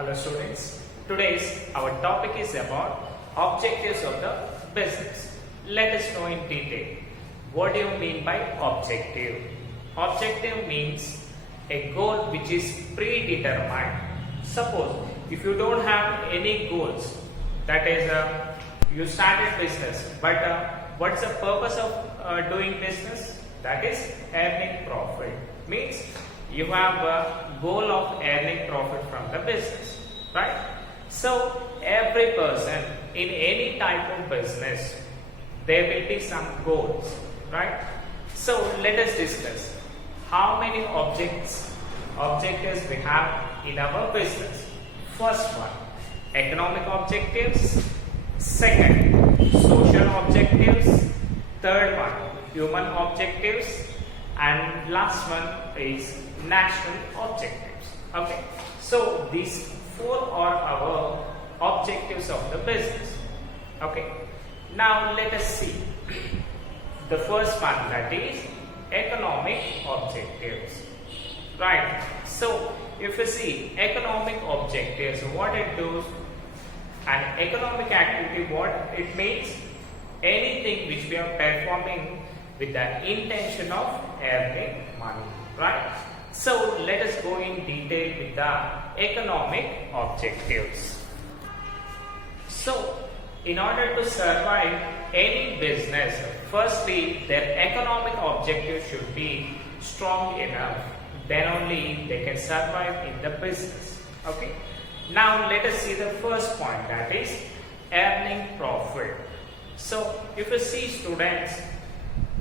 Hello students, today's our topic is about objectives of the business. Let us know in detail. What do you mean by objective? Objective means a goal which is predetermined. Suppose if you don't have any goals, that is you started business, but what's the purpose of doing business? That is earning profit. Means you have a goal of earning profit from the business, right? So every person in any type of business, there will be some goals, right? So let us discuss how many objectives we have in our business. First one, economic objectives. Second, social objectives. Third one, human objectives. And last one is national objectives. Okay, so these four are our objectives of the business. Okay, now let us see the first one, that is economic objectives. Right, so if you see economic objectives, what it does, an economic activity, what it means, anything which we are performing with the intention of earning money, right? So let us go in detail with the economic objectives. So in order to survive any business, firstly their economic objective should be strong enough, then only they can survive in the business. Okay, now let us see the first point, that is earning profit. So if you see students,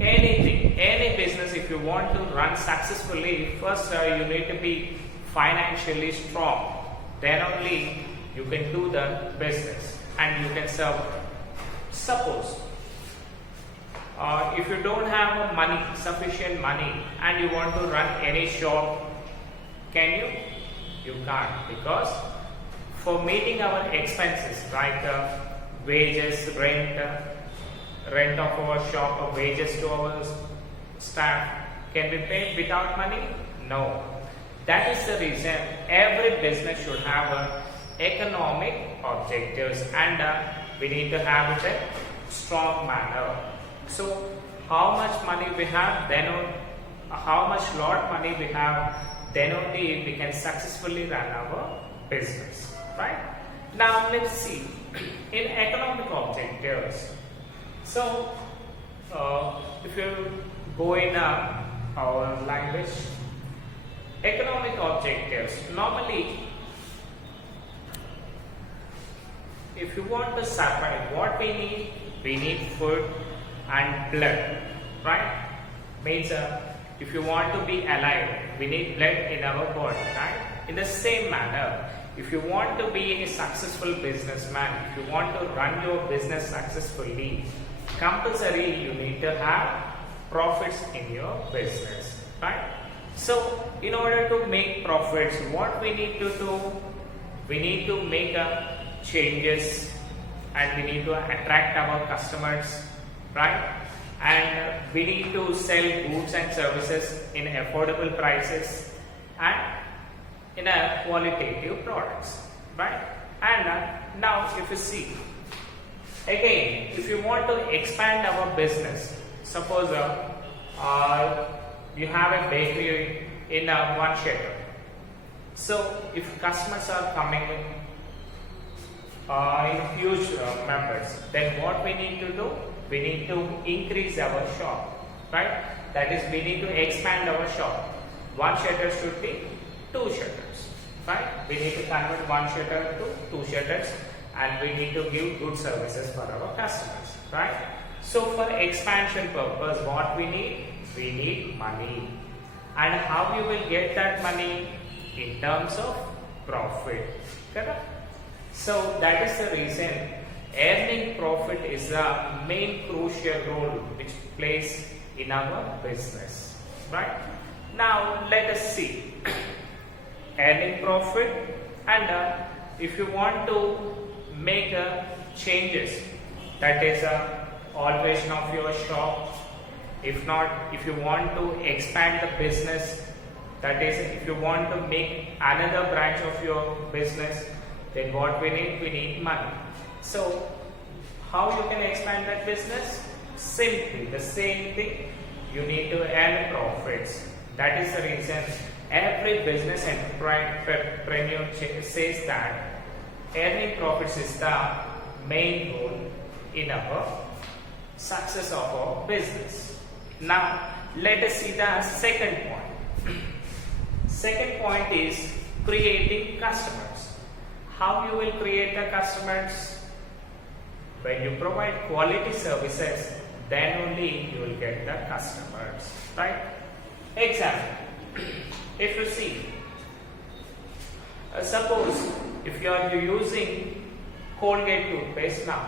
any business, if you want to run successfully, first you need to be financially strong, then only you can do the business and you can serve. Suppose if you don't have money, sufficient money, and you want to run any shop, can you? You can't, because for meeting our expenses like wages, rent of our shop, or wages to our staff, can be paid without money? No. That is the reason every business should have economic objectives, and we need to have it a strong manner. So how much money we have, then how much lot money we have, then only we can successfully run our business, right? Now let's see in economic objectives. So if you go in our language, economic objectives, normally if you want to survive, what we need food and blood, right? Means if you want to be alive, we need blood in our body, right? In the same manner, if you want to be a successful businessman, if you want to run your business successfully, compulsory you need to have profits in your business, right? So in order to make profits, what we need to do, we need to make changes, and we need to attract our customers, right? And we need to sell goods and services in affordable prices and in a qualitative products, right? And now if you see, again, if you want to expand our business, suppose you have a bakery in one shutter. So if customers are coming in huge numbers, then what we need to do? We need to increase our shop, right? That is, we need to expand our shop. One shutter should be two shutters, right? We need to convert one shutter to two shutters, and we need to give good services for our customers, right? So for expansion purpose, what we need? We need money. And how you will get that money? In terms of profit, correct? So that is the reason earning profit is the main crucial role which plays in our business, right? Now let us see earning profit, and if you want to make changes, that is alteration of your shop, if not, if you want to expand the business, That is, if you want to make another branch of your business, then what we need? We need money. So how you can expand that business? Simply the same thing. You need to earn profits. That is the reason every business entrepreneur says that earning profits is the main goal in our success of our business. Now let us see the second point. Second point is creating customers. How you will create the customers? When you provide quality services, then only you will get the customers, right? Example, if you see, suppose if you are using Colgate toothpaste now,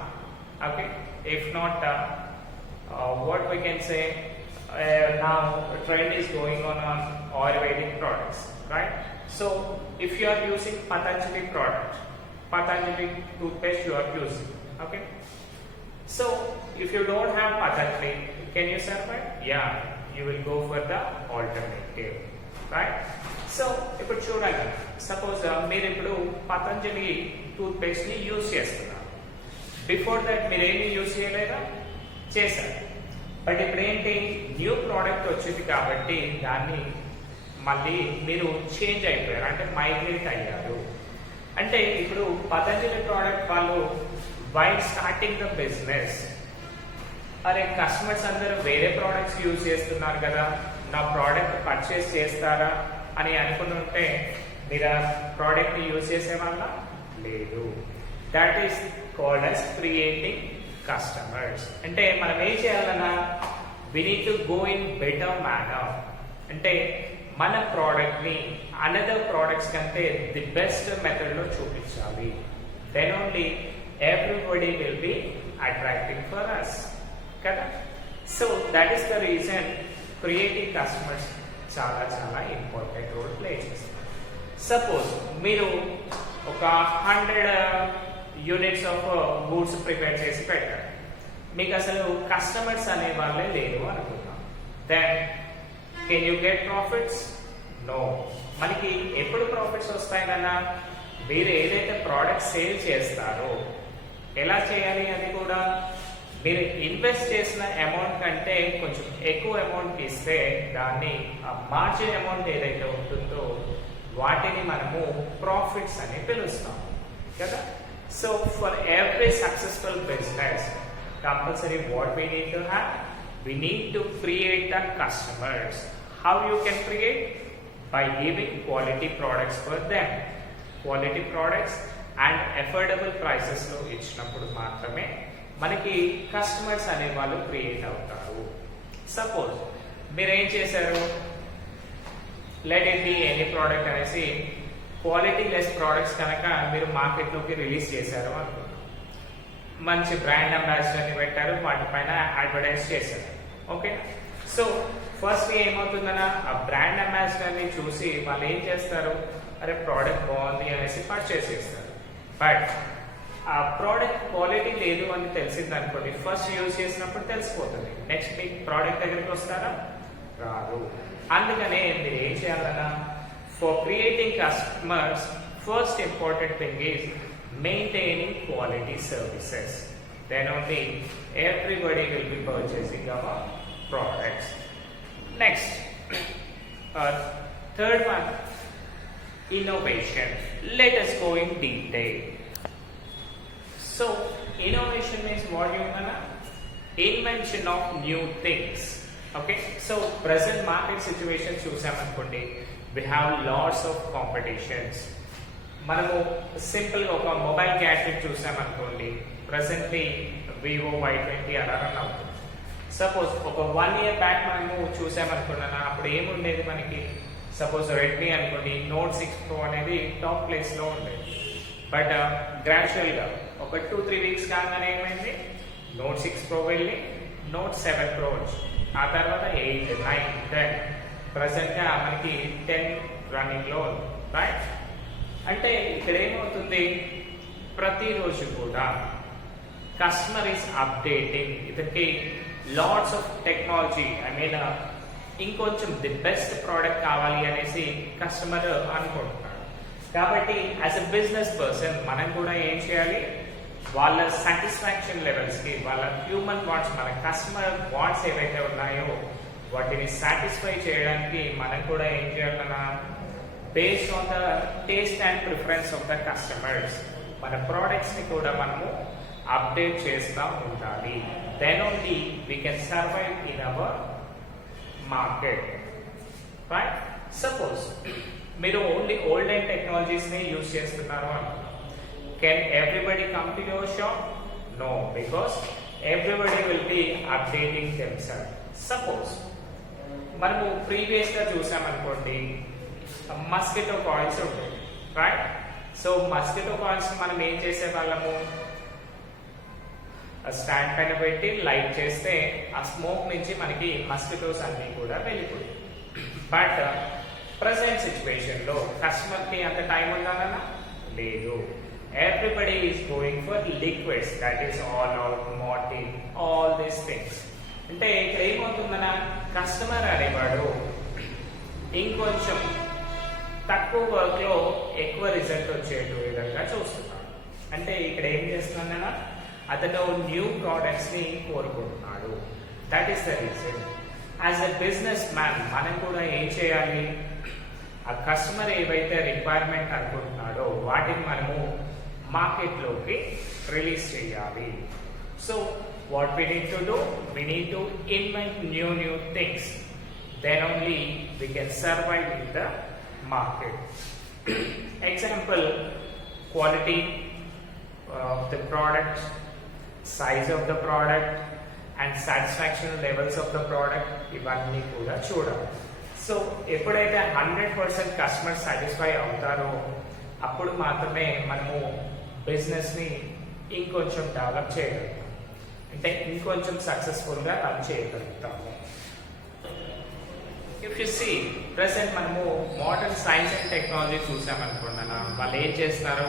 okay, if not what we can say, now a trend is going on Ayurvedic products, right? So if you are using Patanjali product, Patanjali toothpaste you are using, okay, so if you don't have Patanjali, can you survive? Yeah, you will go for the alternative, right? So ఇప్పుడు చూడండి, సపోజ్ మీరు ఇప్పుడు పతంజలి టూత్పేస్ట్ ని యూజ్ చేస్తున్నారు. Before that మీరు ఏమి యూజ్ చేయలేదా? చేశారు. బట్ ఇప్పుడు ఏంటి, న్యూ ప్రోడక్ట్ వచ్చింది కాబట్టి దాన్ని మళ్ళీ మీరు చేంజ్ అయిపోయారు, అంటే మైగ్రేట్ అయ్యారు. అంటే ఇప్పుడు పతంజలి ప్రోడక్ట్ వాళ్ళు వైల్ స్టార్టింగ్ ద బిజినెస్, అరే కస్టమర్స్ అందరూ వేరే ప్రోడక్ట్స్ యూజ్ చేస్తున్నారు కదా, నా ప్రోడక్ట్ పర్చేస్ చేస్తారా అని అనుకుని ఉంటే మీరు ఆ ప్రోడక్ట్ని యూజ్ చేసే వల్ల లేదు. That is called as creating customers. అంటే మనం ఏం చేయాలన్నా, we need to go in better manner. అంటే మన ప్రోడక్ట్ని అనదర్ ప్రోడక్ట్స్ కంటే ది బెస్ట్ మెథడ్లో చూపించాలి. Then only everybody will be attracting for us కదా. So that is the reason creating customers చాలా చాలా ఇంపార్టెంట్ రోల్ ప్లే చేస్తారు. సపోజ్ మీరు ఒక 100 యూనిట్స్ ఆఫ్ గూడ్స్ ప్రిపేర్ చేసి పెట్టారు, మీకు అసలు కస్టమర్స్ అనే వాళ్ళే లేరు అనుకుందాం. Then can you get profits? No. మనకి ఎప్పుడు ప్రాఫిట్స్ వస్తాయన్నా, మీరు ఏదైతే ప్రోడక్ట్ సేల్ చేస్తారో ఎలా చేయాలి అది కూడా మీరు ఇన్వెస్ట్ చేసిన అమౌంట్ కంటే కొంచెం ఎక్కువ అమౌంట్ ఇస్తే దాన్ని ఆ మార్జిన్ అమౌంట్ ఏదైతే ఉంటుందో వాటిని మనము ప్రాఫిట్స్ అని పిలుస్తాం కదా. So for every successful business compulsory what we need to have, we need to create the customers. How you can create? By giving quality products for them. Quality products and affordable ప్రైసెస్లో ఇచ్చినప్పుడు మాత్రమే మనకి కస్టమర్స్ అనే వాళ్ళు క్రియేట్ అవుతారు. సపోజ్ మీరు ఏం చేశారు, let it be any product అనేసి క్వాలిటీ లెస్ ప్రోడక్ట్స్ కనుక మీరు మార్కెట్లోకి రిలీజ్ చేశారు అనుకున్నాం, మంచి బ్రాండ్ అంబాసిడర్ని పెట్టారు, వాటిపైన అడ్వర్టైజ్ చేశారు, ఓకే. సో ఫస్ట్ ఏమవుతుందన్నా, ఆ బ్రాండ్ అంబాసిడర్ని చూసి వాళ్ళు ఏం చేస్తారు, అరే ప్రోడక్ట్ బాగుంది అనేసి పర్చేస్ చేస్తారు. బట్ ఆ ప్రోడక్ట్ క్వాలిటీ లేదు అని తెలిసింది అనుకోండి, ఫస్ట్ యూజ్ చేసినప్పుడు తెలిసిపోతుంది, నెక్స్ట్ మీకు ప్రోడక్ట్ దగ్గరికి వస్తారా? రాదు. అందుకనే మీరు ఏం చేయాలన్నా, for creating customers first important thing is maintaining quality services. Then only everybody will be purchasing our products. Next, third one, innovation. Let us go in detail. So innovation means what you gonna? Invention of new things. Okay, so present market situation చూసామనుకోండి, we have lots of competitions. మనము simple ఒక mobile gadget చూసామనుకోండి, presently Vivo Y20 అలా రన్ అవుతుంది. సపోజ్ ఒక 1 year back మనము చూసామనుకున్నాను, అప్పుడు ఏముండేది మనకి, సపోజ్ రెడ్మీ అనుకోండి, Note 6 Pro అనేది టాప్ ప్లేస్లో ఉండేది. బట్ గ్రాడ్యువల్గా ఒక 2-3 వీక్స్ కాగానే ఏమైంది, Note 6 Pro వెళ్ళి Note 7 Pro వచ్చి, ఆ తర్వాత 8, 9, 10, ప్రజెంట్గా మనకి 10 రన్నింగ్లో ఉంది, రైట్. అంటే ఇక్కడ ఏమవుతుంది, ప్రతిరోజు కూడా కస్టమర్ ఈస్ అప్డేటింగ్, ఇతనికి lots of technology, I mean ఇంకొంచెం ది బెస్ట్ ప్రోడక్ట్ కావాలి అనేసి కస్టమర్ అనుకుంటున్నాడు. కాబట్టి యాజ్ ఎ బిజినెస్ పర్సన్ మనం కూడా ఏం చేయాలి, వాళ్ళ సాటిస్ఫాక్షన్ లెవెల్స్కి, వాళ్ళ హ్యూమన్ వాంట్స్, మన కస్టమర్ వాంట్స్ ఏవైతే ఉన్నాయో వాటిని సాటిస్ఫై చేయడానికి మనం కూడా ఏం చేయాలన్నా, based on the taste and preference of the customers మన ప్రోడక్ట్స్ని కూడా మనము అప్డేట్ చేస్తూ ఉండాలి. Then only we can survive in our market, right? Suppose మీరు ఓన్లీ ఓల్డ్ అండ్ టెక్నాలజీస్ని యూజ్ చేస్తున్నారు అని, can everybody come to your shop? No, because everybody will be updating themselves. Suppose మనము ప్రీవియస్గా చూసామనుకోండి, మస్కిటో కాయిల్స్ ఉంటాయి, రైట్? సో మస్కిటో కాయిల్స్ మనం ఏం చేసే వాళ్ళము, స్టాండ్ పైన పెట్టి లైట్ చేస్తే ఆ స్మోక్ నుంచి మనకి మస్కిటోస్ అన్ని కూడా వెళ్ళిపోయాయి. బట్ ప్రజెంట్ సిచ్యువేషన్ లో కస్టమర్ కి అంత టైం ఉండాలన్నా లేదు. Everybody is going for liquids, that is all out, Martin, all these things. అంటే ఇక్కడ ఏమవుతుందన్నా, కస్టమర్ అనేవాడు ఇంకొంచెం తక్కువ వర్క్ లో ఎక్కువ రిజల్ట్ వచ్చే విధంగా చూస్తున్నాడు. అంటే ఇక్కడ ఏం చేస్తున్నాడన్నా, అతను న్యూ ప్రోడక్ట్స్ ని కోరుకుంటున్నాడు. That is the reason. As a business man మనం కూడా ఏం చేయాలి, ఆ కస్టమర్ ఏవైతే రిక్వైర్మెంట్ అనుకుంటున్నాడో వాటిని మనము మార్కెట్లోకి రిలీజ్ చేయాలి. So what we need to do, we need to invent new things, then only we can survive in the market. Example, quality of the product, size of the product and satisfaction levels of the product, ఇవన్నీ కూడా చూడాలి. సో ఎప్పుడైతే 100% customer satisfy అవుతారో అప్పుడు మాత్రమే మనము బిజినెస్ని ఇంకొంచెం డెవలప్ చేయగలుగుతాం, అంటే ఇంకొంచెం సక్సెస్ఫుల్గా రన్ చేయగలుగుతాము. ఇఫ్ యు సీ ప్రెసెంట్ మనము మోడర్న్ సైన్స్ అండ్ టెక్నాలజీ చూసామనుకున్నాను, వాళ్ళు ఏం చేస్తారు,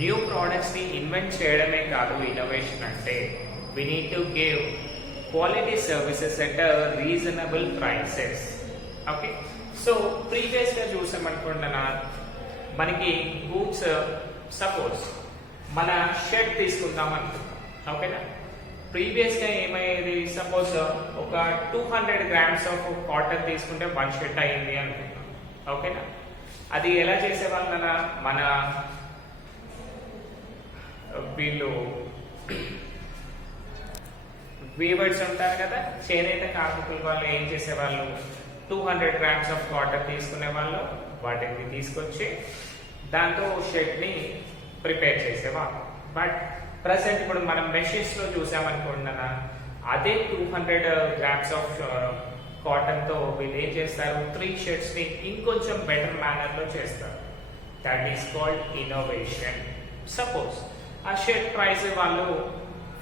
న్యూ ప్రోడక్ట్స్ని ఇన్వెంట్ చేయడమే కాదు ఇన్నోవేషన్ అంటే, we need to give quality services at a reasonable prices. Okay, so ప్రీవియస్గా చూసామనుకున్నాను, మనకి గూడ్స్, సపోజ్ మన షర్ట్ తీసుకుందాం అనుకుంటాం, ఓకేనా? ప్రీవియస్గా ఏమయ్యేది, సపోజ్ ఒక 200 grams ఆఫ్ కాటన్ తీసుకుంటే 1 షర్ట్ అయ్యింది అనుకుంటాం, ఓకేనా? అది ఎలా చేసేవాళ్ళనా, మన వీళ్ళు వీవర్స్ ఉంటారు కదా, చేనేత కార్మికులు, వాళ్ళు ఏం చేసేవాళ్ళు, 200 grams ఆఫ్ కాటన్ తీసుకునే వాళ్ళు, వాటిని తీసుకొచ్చి దాంతో షర్ట్ని ప్రిపేర్ చేసేవాళ్ళు. బట్ ప్రజెంట్ ఇప్పుడు మనం మెషిన్స్ లో చూసామనుకుంటున్నా, అదే 200 grams ఆఫ్ కాటన్ తో వీళ్ళు ఏం చేస్తారు, 3 షర్ట్స్ ని ఇంకొంచెం బెటర్ మేనర్ లో చేస్తారు. That is called innovation. Suppose ఆ షర్ట్ ప్రైస్ వాళ్ళు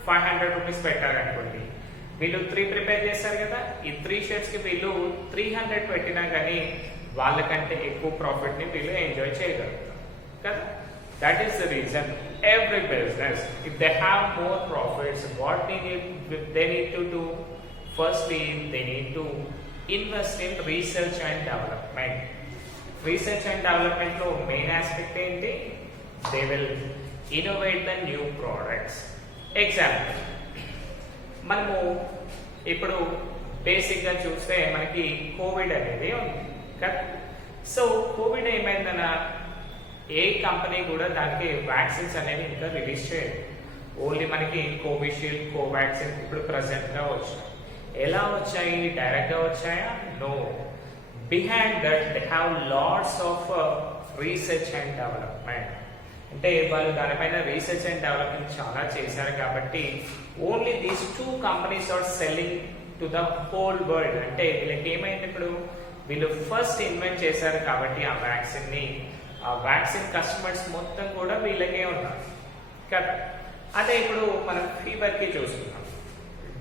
500 రూపీస్ పెట్టారు అనుకోండి, వీళ్ళు 3 ప్రిపేర్ చేస్తారు కదా, ఈ 3 షర్ట్స్ కి వీళ్ళు 300 పెట్టినా కానీ వాళ్ళకంటే ఎక్కువ ప్రాఫిట్ ని వీళ్ళు ఎంజాయ్ చేయగలుగుతారు కదా. That is the reason every business, if they have more profits, what they need to do, firstly they need to invest in research and development. Research and development lo main aspect enti, they will innovate the new products. Example, మనము ఇప్పుడు బేసిక్గా చూస్తే మనకి కోవిడ్ అనేది ఉంది కదా. So Covid ఏమైందన్నా, ఏ కంపెనీ కూడా దానికి వ్యాక్సిన్స్ అనేవి ఇంకా రిలీజ్ చేయదు. ఓన్లీ మనకి కోవిషీల్డ్, కోవాక్సిన్ ఇప్పుడు ప్రజెంట్గా వచ్చాయి. ఎలా వచ్చాయి, డైరెక్ట్గా వచ్చాయా? No. Behind that they have lots of research and development. అంటే వాళ్ళు దానిపైన రీసెర్చ్ అండ్ డెవలప్మెంట్ చాలా చేశారు కాబట్టి only these 2 companies are selling to the whole world. అంటే వీళ్ళకి ఏమైంది, ఇప్పుడు వీళ్ళు ఫస్ట్ ఇన్వెంట్ చేశారు కాబట్టి ఆ వ్యాక్సిన్ కస్టమర్స్ మొత్తం కూడా వీళ్ళకే ఉన్నారు కదా. అదే ఇప్పుడు మనం ఫీవర్కి చూస్తున్నాం,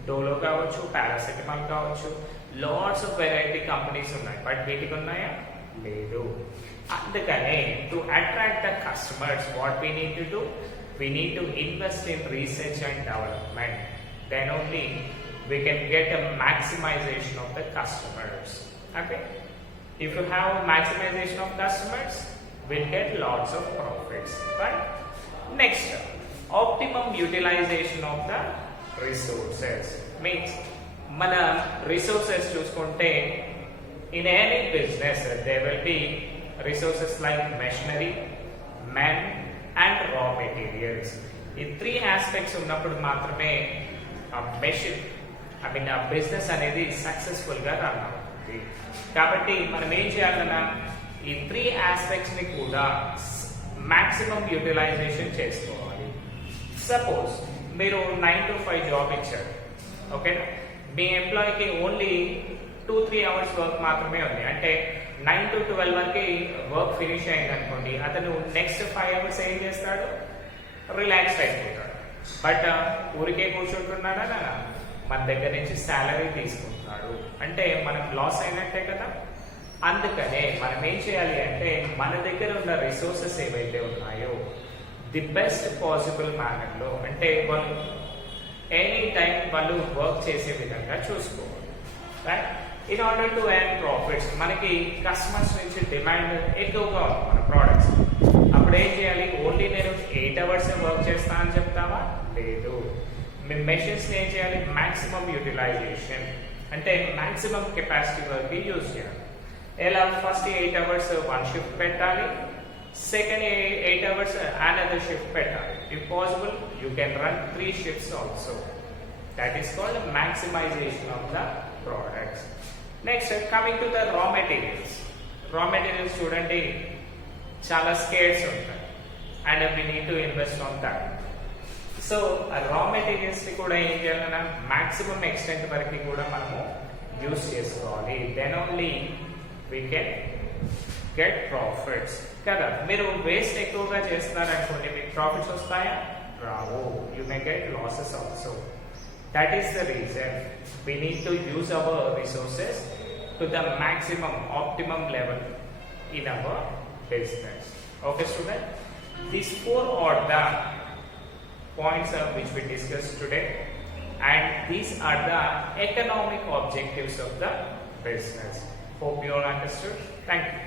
డోలో కావచ్చు, పారాసెటమాల్ కావచ్చు, లాట్స్ ఆఫ్ వెరైటీ కంపెనీస్ ఉన్నాయి. బట్ వీటికి ఉన్నాయా? లేదు. అందుకనే to attract the customers what we need to do, we need to invest in research and development. Then only we can get a maximization of the customers. Okay, if you have maximization of customers, we'll get lots of profits, right? Next, optimum utilization of the resources means మన రిసోర్సెస్ చూసుకుంటే in any business there will be resources like machinery, men and raw materials. ఈ 3 aspects ఉన్నప్పుడు మాత్రమే ఆ బిజినెస్ అనేది సక్సెస్ఫుల్ గా రన్ అవుతుంది. కాబట్టి మనం ఏం చేయాలన్నా ఈ 3 aspects ని కూడా మాక్సిమం యూటిలైజేషన్ చేసుకోవాలి. సపోజ్ మీరు 9 to 5 జాబ్ ఇచ్చారు, ఓకేనా? మీ ఎంప్లాయీకి ఓన్లీ 2-3 అవర్స్ వర్క్ మాత్రమే ఉంది, అంటే 9 to 12 వరకు వర్క్ ఫినిష్ అయింది అనుకోండి, అతను నెక్స్ట్ 5 అవర్స్ ఏం చేస్తాడు? రిలాక్స్ అయిపోతాడు. బట్ ఊరికే కూర్చుంటున్నాడా? మన దగ్గర నుంచి శాలరీ తీసుకుంటున్నాడు, అంటే మనకు లాస్ అయినట్టే కదా. అందుకనే మనం ఏం చేయాలి అంటే మన దగ్గర ఉన్న రిసోర్సెస్ ఏవైతే ఉన్నాయో ది బెస్ట్ పాసిబుల్ మేనర్లో, అంటే వాళ్ళు ఎనీ టైం వాళ్ళు వర్క్ చేసే విధంగా చూసుకోవాలి, right? In order to earn profits, మనకి కస్టమర్స్ నుంచి డిమాండ్ ఎక్కువగా ఉంది మన ప్రోడక్ట్స్, అప్పుడు ఏం చేయాలి? ఓన్లీ నేను 8 అవర్స్ వర్క్ చేస్తా అని చెప్తావా? లేదు. మీ మెషిన్స్ ఏం చేయాలి? మాక్సిమం యూటిలైజేషన్, అంటే మాక్సిమం కెపాసిటీ వరకు యూజ్ చేయాలి. ఎలా? ఫస్ట్ 8 అవర్స్ వన్ షిఫ్ట్ పెట్టాలి, సెకండ్ 8 అవర్స్ అనదర్ షిఫ్ట్ పెట్టాలి. If possible you can run 3 shifts also. That is called maximization of the products. Next, coming to the raw materials. Raw materials చూడండి చాలా స్కేర్స్ ఉంటాయి and we need to invest on that. So రా మెటీరియల్స్ ని కూడా ఏం చేయాలన్నా maximum extent వరకు కూడా మనము యూస్ చేసుకోవాలి. Then only we can get profits కదా. మీరు వేస్ట్ ఎక్కువగా చేస్తున్నారనుకోండి, మీకు ప్రాఫిట్స్ వస్తాయా? రావు. You may get losses also. That is the reason we need to use our resources to the maximum optimum level in our business. Okay student, these 4 are the points which we discussed today, and these are the economic objectives of the business. Hope you all understood. Thank you.